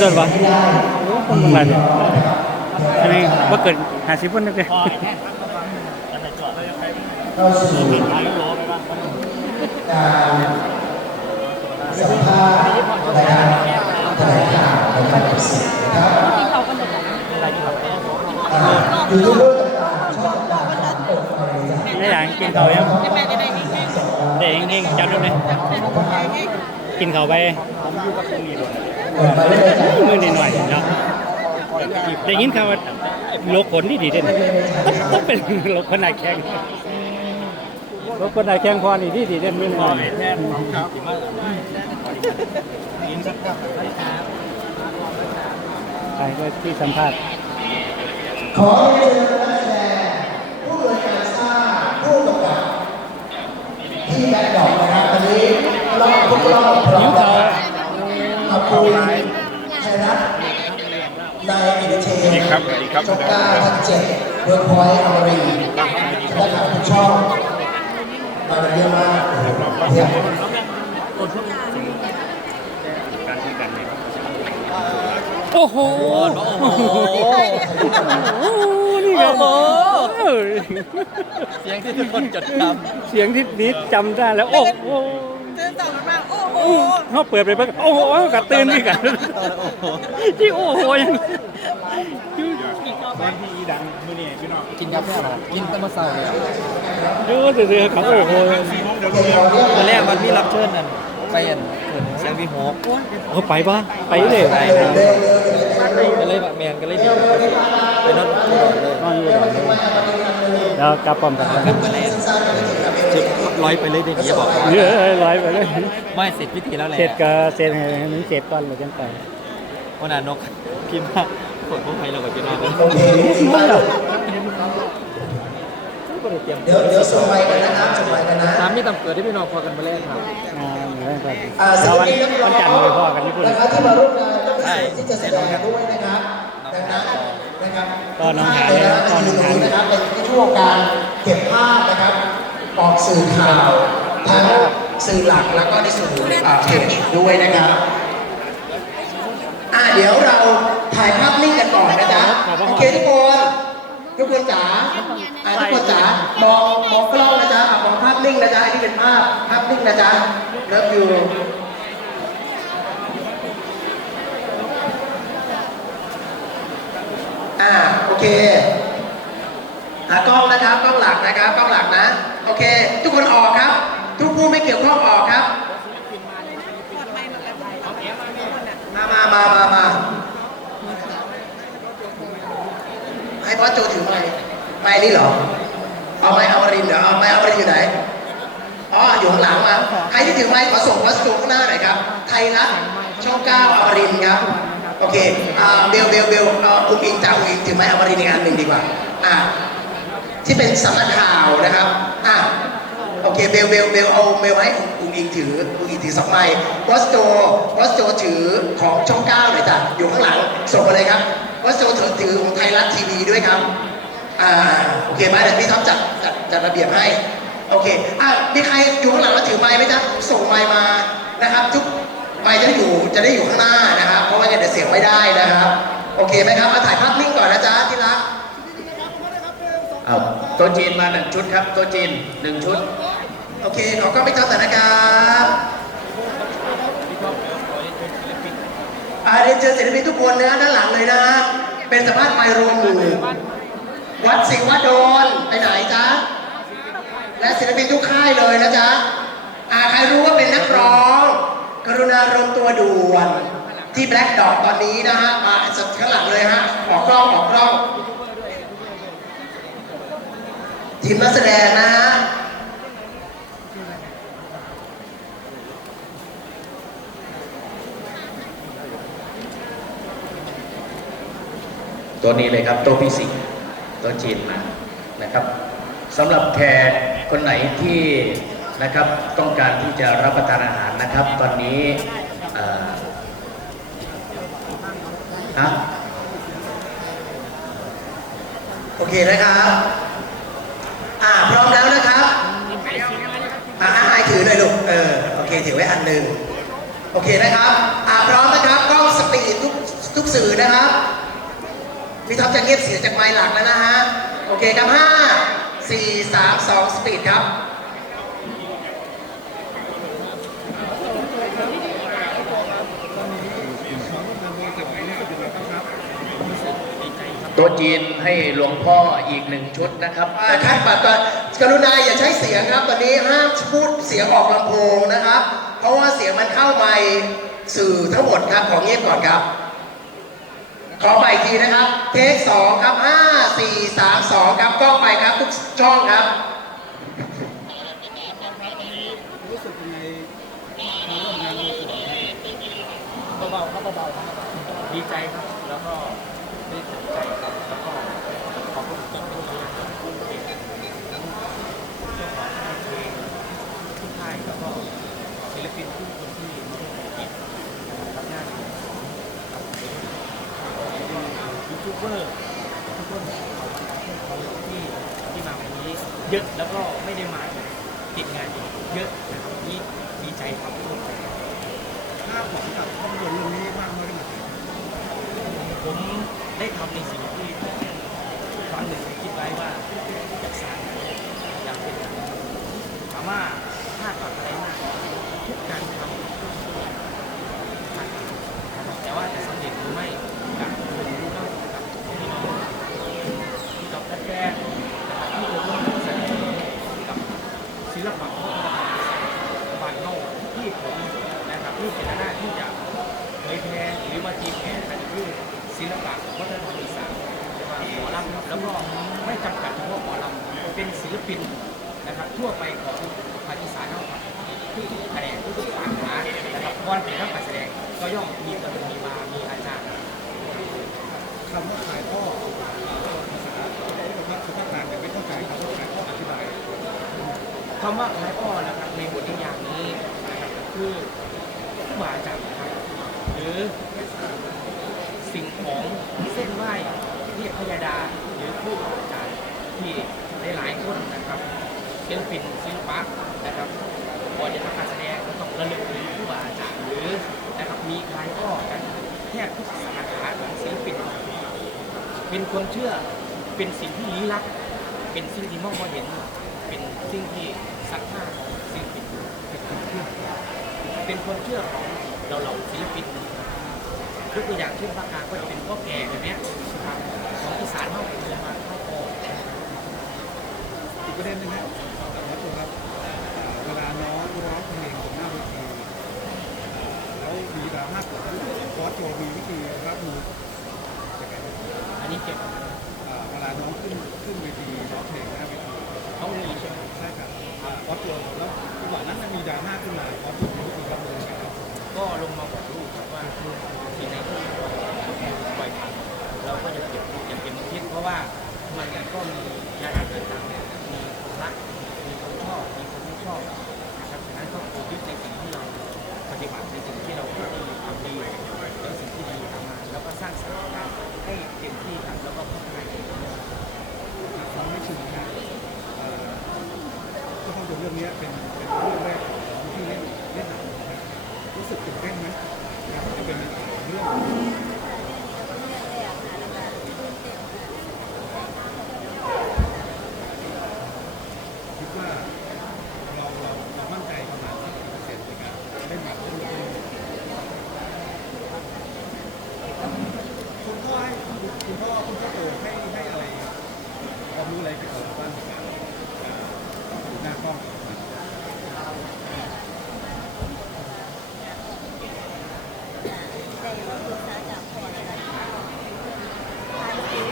ส่วนวะโอ้คนบางรายเนี่ยอันนี้ว่าเกิดหาสิบคนนึงเลยเข้าสู่การสัมภาษณ์รายการแถลงข่าวในการประสิทธิ์นะครับอ่ายูทูบเบอร์ต่างๆชอบต่างๆเปิดไฟจากไม่อยากกินเขาวยังเด็กเองๆจับดูเลยกินเขาวไปเปิดไฟได้เลยจ้ะมือนิดหน่อยเนาะได้ยินข่าวว่าโลกขนที่ดีเด่นต้องเป็นโลกขนาดแข็งโลกขนาดแข็งพอนี่ที่ดีเด่นมือหน่อยครก็ที่สัมภาษณ์ขอเรียนเชิญนักแสดงผู้บริการสร้างผู้กำกับที่แบ็คดอปนะครับตอนนี้รอบพวกเราพร้อมวแล้ว คุณไทยรัฐนายเอเดเทนครับจบการทันเจ็ดเวิร์กพอยต์อมรีและข่าวทุกช่องมากันเยอะมากเยี่ยมโอ้โห โอ้โห นี่ไงโอ้โหเออเสียงที่ทุกคนจดจเสียงที่นี้จำได้แล้ว โอ้โห เขาเปิดไปเพิ่งโอ้โหกัดตื่นนี่กันำโอ้โหที่โอ้โหยังกินกาแฟหรอกินแตั้งแต่เช้าเลยอะดูสื่อๆเขาโอ้โหตอนแรกมันมีรับเชิญนั่นไปอันเปิดเสียงวีหกเขาไปปะไปเลยไปก็เลยแบบแมนก็เลยดีไปนอนที่นอนเลยนอนอยู่ก่อนแล้วกลับพร้อมกันกลับมาแล้วจุด ร้อยไปเลยได้ดีบอกเยอะร้อยไปเลยไม่เสร็จพิธีแล้วแหละเสร็จก็เสร็จให้มันเสร็จก่อนเลยจังไปวันนั้นนกพิมพ์ว่าผลพวกไทยเรากับพี่น้องเลยโอเคเลยเตรียมเดี๋ยวเดี๋ยวส่งไมค์กันนะครับส่งไมค์กันนะตามที่ตำเกิดที่พี่น้องพอกันมาเล่นครับอ่าเหมือนกันอ่าศิเราวันวันจันทร์ไปพ่อกันที่พุ่นะครับที่มาร่วมงานและมีสิทธิ์ที่จะแสดงด้วยนะครับดังนั้นนะครับก็น้องหาเลยนะก็น้องหาตรงนี้นะครับเป็นช่วงการเก็บภาพนะครับ ออกสื่อข่าว ทั้งสื่อหลักแล้วก็ในสู่อ่าเพจด้วยนะครับอ่าเดี๋ยวเราถ่ายภาพนิ่งกันก่อนนะจ๊ะโอเคทุกคนทุกคนจ๋าอ่าทุกคนจ๋ามองมองกล้องนะจ๊ะอะมองภาพนิ่งนะจ๊ะอันนี้เป็นภาพภาพนิ่งนะจ๊ะเลิฟยูอ่าโอเคอ่ากล้องนะครับกล้องหลักนะครับกล้องหลักนะ โอเค ทุกคนออกครับ ทุกผู้ไม่เกี่ยวข้องออกครับ มามามามามาให้บอสโจถือไม้ไม้นี่เหรอ เอาไม้เอมรินเหรอเอาไม้เอมรินอยู่ไหน อ๋อ อยู่ข้างหลังมา ใครที่ถือไม้ขอส่งบอสโจข้างหน้าหน่อยครับ ไทยรัฐช่องเก้าอมรินครับ โอเคเบลเบลเบลอุ้งอิงจ้าอุ้งอิงถือไม้อมรินอีกอันหนึ่งดีกว่า อ่า ที่เป็นสำนักข่าวนะครับอะโอเคเบลเบลเบลเอาเบลไว้อุ้งอิงถืออุ้งอิงถือสองไม้วอสโจวอสโจถือของช่องเก้าหน่อยจ้ะอยู่ข้างหลังส่งมาเลยครับวอสโจถือถือของไทยรัฐทีวีด้วยครับอ่าโอเคไหมเดี๋ยวพี่ท็อปจัดจัดจัดระเบียบให้โอเคอะมีใครอยู่ข้างหลังแล้วถือไม้ไหมจ๊ะส่งไม้มานะครับ ทุกไม้จะได้อยู่จะได้อยู่ข้างหน้านะครับ เพราะว่าเดี๋ยวเสียงไม่ได้นะครับ โอเคไหมครับมาถ่ายภาพนิ่งก่อนนะจ๊ะที่รัก เอาโต๊ะจีนมาหนึ่งชุดครับโต๊ะจีนหนึ่งชุด โอเคขอกล้องไปจับแต่นะครับอาเรียนเชิญศิลปินทุกคนนะด้านหลังเลยนะฮะเป็นสภาพไมค์รวมหมู่วัดสิงห์วัดโดนไปไหนจ๊ะและศิลปินทุกค่ายเลยนะจ๊ะอาใครรู้ว่าเป็นนักร้อง กรุณารวมตัวด่วนที่แบล็กดอกตอนนี้นะฮะมาสักข้างหลังเลยฮะออกกล้องออกกล้อง ทีมนักแสดงนะฮะตัวนี้เลยครับต๊ะพิสิกโต๊ะจีนมานะครับสำหรับแขกคนไหนที่นะครับต้องการที่จะรับประทานอาหารนะครับ ตอนนี้อ่อฮะโอเคนะครับ อ่าพร้อมแล้วนะครับ อ่าไอายถือหน่อยลูก เออ โอเค ถือไว้อันหนึ่งโอเคนะครับอ่าพร้อมนะครับกล้องสปีดทุกสื่อนะครับพี่ท็อปจะเงียบเสียงจากไมค์หลักแล้วนะฮะโอเคครับห้าสี่สามสองสปีดครับตัวจีนให้หลวงพ่ออีกหนึ่งชุดนะครับอ่าท่านปัดก่อน กรุณาอย่าใช้เสียงครับตอนนี้ห้ามพูดเสียงออกลำโพงนะครับ เพราะว่าเสียงมันเข้าไมค์สื่อทั้งหมดครับของเงียบก่อนครับ ขอใหม่อีกทีนะครับ เทคสองครับห้าสี่สามสองครับกล้องไปครับทุกช่องครับรู้สึกยังไงมาร่วมงานในส่วนเบาๆครับเบาๆครับดีใจครับ แล้วก็ได้สนใจครับแล้วก็ขอบคุณทุกคนที่ครับผู้เขียนเจ้าของเพลงทุ ก็ศิลปินทุกคนที่มาร่วมกิจรับงานยูทูบเบอร์ทุกคนที่ที่มาวันนี้เยอะแล้วก็ไม่ได้มาติดงานเยอะนะครับนี่ดีใจครับทุกคนภาพของกับภาพยนตร์เรื่องนี้มากน้อยขนาดไหนผมได้ทำในสิ่งที่ครั้งหนึ่งคิดไว้ว่าอยากสร้างอยากเป็นอย่างนั้นถามว่าคาดหวัง กทุกการทำแต่ว่าจะสำเร็จหรือไม่กับคนรู้บ้างกับพี่น้องที่ดอกแท้ๆที่เราร่วมแสดงกับศิลปะวัฒนธรรมบานเฮาที่ผมนะครับที่เป็นหน้าที่จะเผยแพร่หรือว่าตีแผ่อันนี้คือศิลปะวัฒนธรรมอีสานเรียกว่าหมอลำแล้วก็ไม่จำกัดเฉพาะหมอลำเป็นศิลปินนะครับทั่วไปของภาคอีสานเท่าครั บที่แสดงทุกๆสาขานะครับก่อนเป็นนักการแสดงก็ย่อมมีตำมีมามีอาจารย์คำว่าขายพ่อภาษาสุภาพสุภาพต่างแต่ไม่เข้าใจคำว่าขายพ่ออธิบายคำว่าคล้ายพ่อนะครับในบทนิยามนี้คือผู้บาอาจารย์นะครับหรือสิ่งของเส้นไหว้เทียบพยาดาหรือผู้บาอาจารย์ที่หลายๆคนนะครับศิลปินศิลปะนะครับ ก่อนจะทำการแสดงก็ต้องระลึกถึงผู้บาอาจารย์หรือนะครับมีคล้ายพ่อกันแทบทุกสาขาของศิลปินเป็นความเชื่อเป็นสิ่งที่ลี้ลับเป็นสิ่งที่มองไม่เห็น เป็นสิ่งที่ซักผ้าของศิลปินเป็นความเชื่อเป็นความเชื่อของเราเหล่าศิลปินยกตัวอย่างเช่นภาคกลางก็จะเป็นพ่อแก่แบบนี้ครับของอีสานเท่าเป็นมาเข้าโออีกประเด็นหนึงนะแต่ว่าตัวครับอ่า เวลาน้องร้องเพลงบนหน้าเวทีแล้วมีดราม่าเกิดขึ้นฟอสโจมีวิธีรับมือยังไงอันนี้เจ็บอ่าเวลาน้องขึ้นขึ้นเวทีร้องเพลงหน้าเวทีเขามีใช่ไหมใช่ครับอ่าฟอสโจแล้วจังหวะนั้นมันมีดราม่าขึ้นมาฟอสโจมีวิธีรับมือยังไงครับก็ลงมาบอกลูกครับว่าสิ่งไหนที่ปล่อยผ่านเราก็จะเก็บอย่าเก็บมาคิดเพราะว่ามันก็มียาดักเดินทางมีคนรักมีคนชอบมีคนไม่ชอบนะครับฉะนั้นก็คือยึดในสิ่งที่เราปฏิบัติในสิ่งที่เราทำดีแล้วสิ่งที่ดีทำมาแล้วก็สร้างสรรค์งานให้เต็มที่ครับแล้วก็พัฒนาตัวเอง ฟังไม่ชินนะเอ่อภาพยนตร์เรื่องนี้เป็นเป็นเรื่องแรกของที่เล่นเล่นหนังนะครับรู้สึกตื่นเต้นไหมนะครับจะเป็นเรื่องคิดว่าเราเราเรามั่นใจประมาณสักกี่เปอร์เซ็นต์ในการเล่นหนังเรื่องนี้คุณพ่อให้คุณพ่อคุณพ่อโตให้ให้อะไร ความรู้อะไรเกี่ยวกับบ้านการอยู่หน้ากล้อง ได้ว่าดูซาจากพอในการทานจริง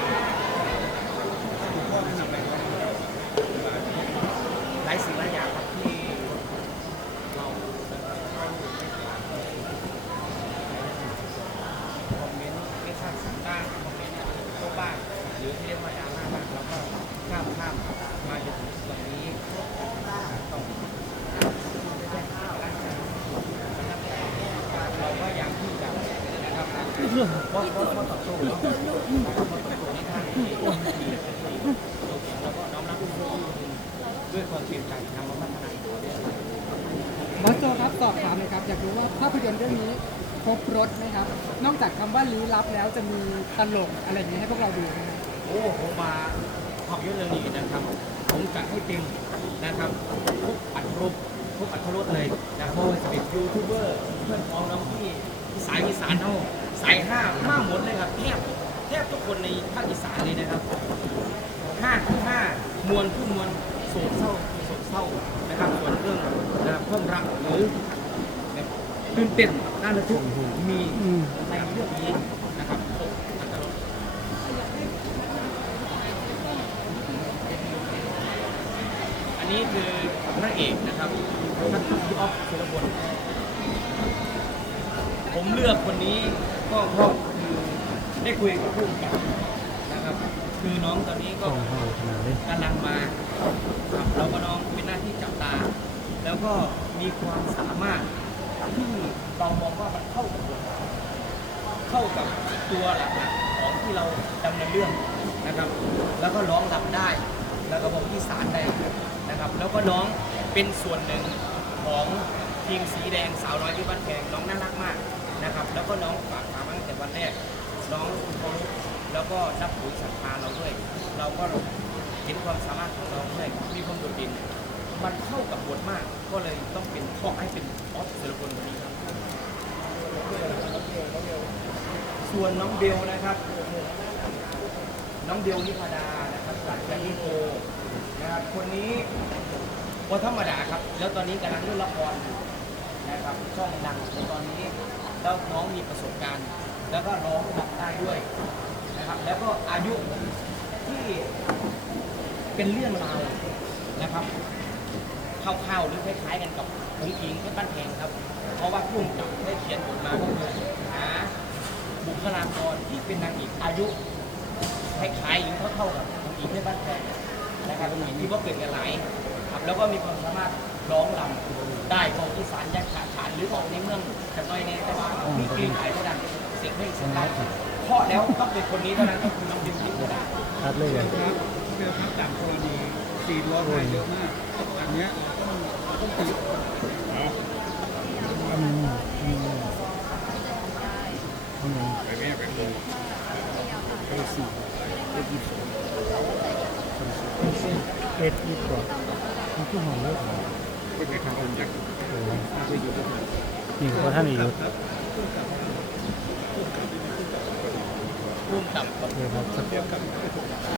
คุณพ่อแนะนำอะไรบ้างเวลาที่ หลายสิ่งหลายอย่างครับที่เราคอมเมนต์ไม่สร้างสรรค์บ้างคอมเมนต์โต้บ้างหรือที่เรียกว่าดราม่าบ้างแล้วก็ข้ามข้ามมาจนถึงวันนี้ต้องเราก็ยังที่จะนะครับว่าว่าว่าต่อสู้เนาะว่าต่อสู้ในทางที่ดีแล้วก็น้อมรับทุกคน ด้วยความเปลี่ยนใจนำมาพัฒนาตัวด้วย บอสโจครับสอบถามหน่อยครับ อยากรู้ว่าภาพยนตร์เรื่องนี้ครบรถไหมครับ นอกจากคำว่าลี้ลับแล้วจะมีตลกอะไรอย่างนี้ให้พวกเราดูไหมครับโอ้ผมมาภาพยนตร์เรื่องนี้นะครับ ผมจัดให้เต็มนะครับทุกอัดรบทุกอัดรสเลยนะเพราะว่าจะเป็นยูทูบเบอร์เพื่อนพ้องน้องที่สายอีสานเท่า สายห้ามากหมดเลยครับแทบแทบทุกคนในภาคอีสานเลยนะครับห้าคือห้ามวลคือมวลโศกเศร้าโศกเศร้านะครับส่วนเรื่องนะครับความรักหรือตื่นเต้นน่าระทึกมีในเรื่องนี้นะครับอันนี้คือพระเอกนะครับท่านพี่ออฟสุรพลผมเลือกคนนี้ ก็พราะคือได้คุยกับผู้กำกับนะครับ คือน้องตอนนี้ก็กำลังมาครับแล้วก็น้องเป็นหน้าที่จับตา แล้วก็มีความสามารถที่เรามองว่ามันเข้ากับเข้ากับตัวหลักๆของที่เราดำเนินเรื่องนะครับ แล้วก็ร้องรำได้ แล้วก็บอกที่สารได้นะครับ แล้วก็น้องเป็นส่วนหนึ่งของทีมสีแดงสาวน้อยที่บ้านแพงน้องน่ารักมากนะครับ แล้วก็น้องฝากมาตั้ง แต่วันแรกน้องเคารพแล้วก็นับถือศรัทธาเราด้วย เราก็เห็นความสามารถของเราด้วยมีความโดดเด่นมันเข้ากับบทมาก ก็เลยต้องเป็นข้อให้เป็นออสเซอร์คนคนนี้ครับ ส่วนน้องเบลนะครับ น้องเบลนิพาดานะครับจากแกรนด์โกนะครับคนนี้วันธรรมดาครับ แล้วตอนนี้กำลังเล่นละครอยู่นะครับช่องดังในตอนนี้แล้วน้องมีประสบการณ์ แล้วก็ร้องรำได้ด้วยนะครับแล้วก็อายุที่เป็นเรื่องราวนะครับเข้าๆหรือคล้ายๆกันกับองค์อิงที่บ้านแพงครับ เพราะว่าพุ่มกับได้เขียนบทมาก็คือหาบุคลากรที่เป็นนางเอกอายุคล้ายๆหรือเท่าๆกับองค์อิงที่บ้านแพงนะครับองค์อิงที่ว่าเกิดกันหลายครับแล้วก็มีความสามารถร้องรำได้ของอีสานยักษ์ขาดฐานหรือของในเมืองจากน้อยเนี่ยแต่ว่ามีกลิ่นอายเท่านั้น สียงเพลงเสียงได้เพราะแล้วต้องเป็นคนนี้เท่านั้นก็คือน้องดิวดิวโบราชัดเลยครับเบลครับจากกรณีซีนร้องไห้เยอะมากอันเนี้ยต้องต้องตีอืมอืมอืมไปแม่ไปโกงเอสี่เอ็ดยี่สิบเอ็ดยี่สิบมันคือห้องเลิกเหรอไม่ไปทางคนอยากโอ้โหนี่ก็ท่านอีก やった!